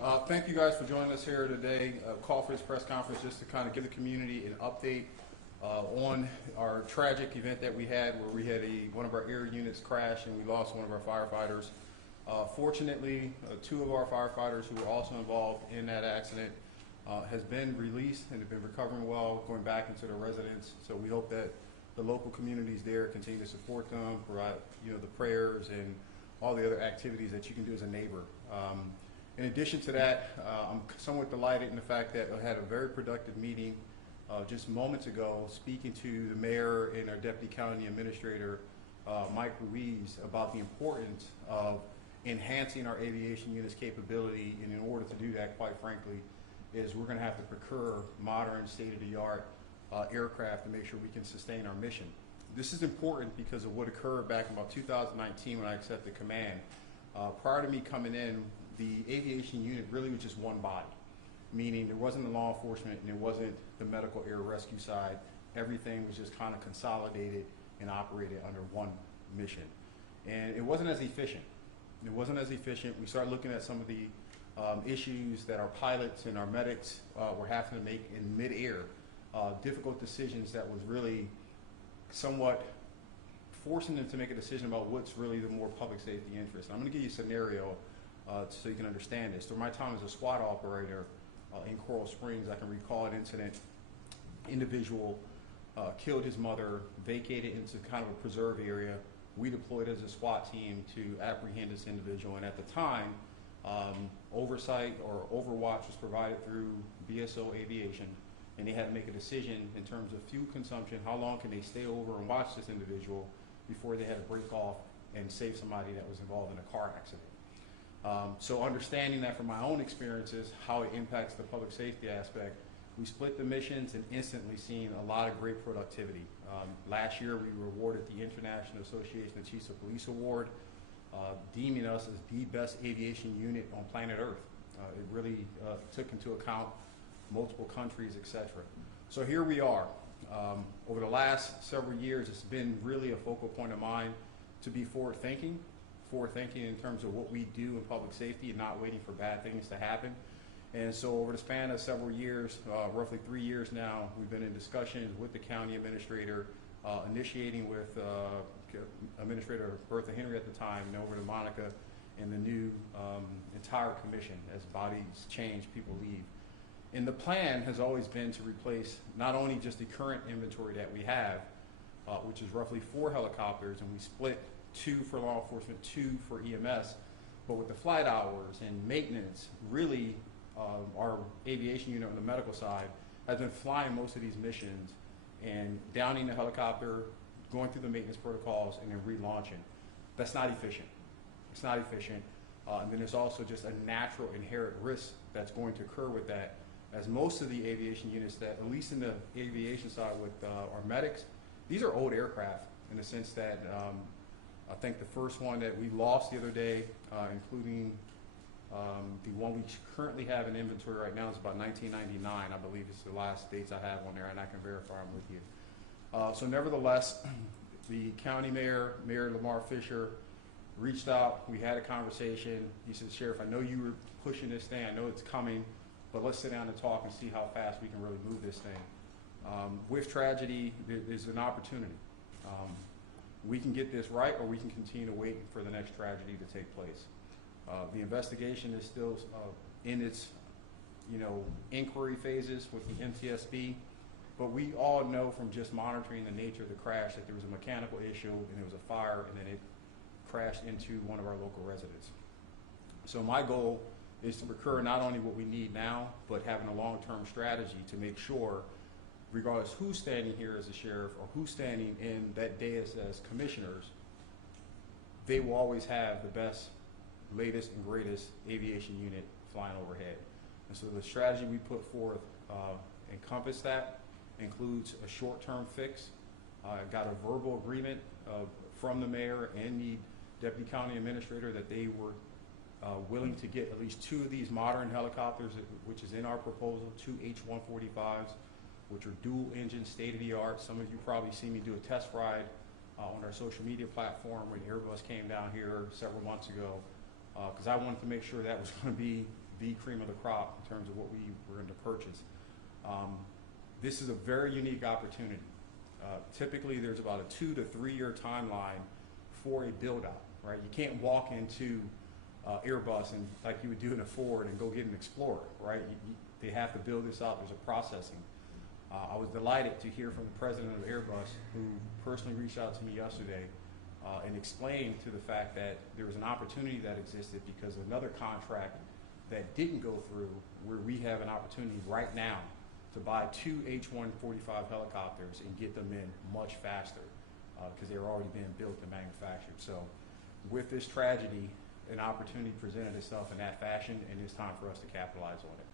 Thank you guys for joining us here today. Call for this press conference just to kind of give the community an update on our tragic event that we had where we had one of our air units crash and we lost one of our firefighters. Fortunately, two of our firefighters who were also involved in that accident has been released and have been recovering well, going back into their residence. So we hope that the local communities there continue to support them, provide the prayers and all the other activities that you can do as a neighbor. In addition to that, I'm somewhat delighted in the fact that I had a very productive meeting just moments ago speaking to the mayor and our deputy county administrator, Mike Ruiz, about the importance of enhancing our aviation unit's capability. And in order to do that, quite frankly, is we're going to have to procure modern, state-of-the-art aircraft to make sure we can sustain our mission. This is important because of what occurred back in about 2019 when I accepted command. Prior to me coming in, the aviation unit really was just one body, meaning there wasn't the law enforcement and it wasn't the medical air rescue side. Everything was just kind of consolidated and operated under one mission. And it wasn't as efficient. It wasn't as efficient. We started looking at some of the issues that our pilots and our medics were having to make in midair, difficult decisions that was really somewhat forcing them to make a decision about what's really the more public safety interest. And I'm going to give you a scenario so you can understand this. Through my time as a SWAT operator in Coral Springs, I can recall an incident. Individual killed his mother, vacated into kind of a preserve area. We deployed as a SWAT team to apprehend this individual, and at the time, oversight or overwatch was provided through BSO Aviation, and they had to make a decision in terms of fuel consumption. How long can they stay over and watch this individual before they had to break off and save somebody that was involved in a car accident? So understanding that from my own experiences, how it impacts the public safety aspect, we split the missions and instantly seen a lot of great productivity. Last year, we were awarded the International Association of Chiefs of Police Award, deeming us as the best aviation unit on planet Earth. It really took into account multiple countries, etc. So here we are. Over the last several years, it's been really a focal point of mine to be forward-thinking in terms of what we do in public safety and not waiting for bad things to happen. And so over the span of several years, roughly 3 years now, we've been in discussions with the county administrator, initiating with Administrator Bertha Henry at the time, and over to Monica and the new entire commission. As bodies change, people leave. And the plan has always been to replace not only just the current inventory that we have, which is roughly 4 helicopters, and we split 2 for law enforcement, 2 for EMS, but with the flight hours and maintenance, really our aviation unit on the medical side has been flying most of these missions and downing the helicopter, going through the maintenance protocols, and then relaunching. That's not efficient. It's not efficient. And then there's also just a natural inherent risk that's going to occur with that, as most of the aviation units that, at least in the aviation side with our medics, these are old aircraft in the sense that I think the first one that we lost the other day, including the one we currently have in inventory right now, is about 1999. I believe it's the last dates I have on there, and I can verify them with you. So nevertheless, the county mayor, Mayor Lamar Fisher, reached out. We had a conversation. He said, "Sheriff, I know you were pushing this thing. I know it's coming, but let's sit down and talk and see how fast we can really move this thing." With tragedy, there's an opportunity. We can get this right, or we can continue to wait for the next tragedy to take place. The investigation is still in its, inquiry phases with the MTSB, but we all know from just monitoring the nature of the crash that there was a mechanical issue and there was a fire, and then it crashed into one of our local residents. So my goal is to procure not only what we need now, but having a long-term strategy to make sure, regardless who's standing here as a sheriff or who's standing in that dais as commissioners, they will always have the best, latest, and greatest aviation unit flying overhead. And so the strategy we put forth encompass that, includes a short-term fix. Got a verbal agreement from the mayor and the deputy county administrator that they were willing to get at least 2 of these modern helicopters, which is in our proposal, 2 H-145s, which are dual engine, state-of-the-art. Some of you probably see me do a test ride on our social media platform when Airbus came down here several months ago, because I wanted to make sure that was going to be the cream of the crop in terms of what we were going to purchase. This is a very unique opportunity. Typically, there's about a 2 to 3 year timeline for a build-out, right? You can't walk into Airbus and like you would do in a Ford and go get an Explorer, right? They have to build this out. There's a processing. I was delighted to hear from the president of Airbus, who personally reached out to me yesterday and explained to the fact that there was an opportunity that existed because of another contract that didn't go through, where we have an opportunity right now to buy 2 H-145 helicopters and get them in much faster because they're already being built and manufactured. So with this tragedy, an opportunity presented itself in that fashion, and it's time for us to capitalize on it.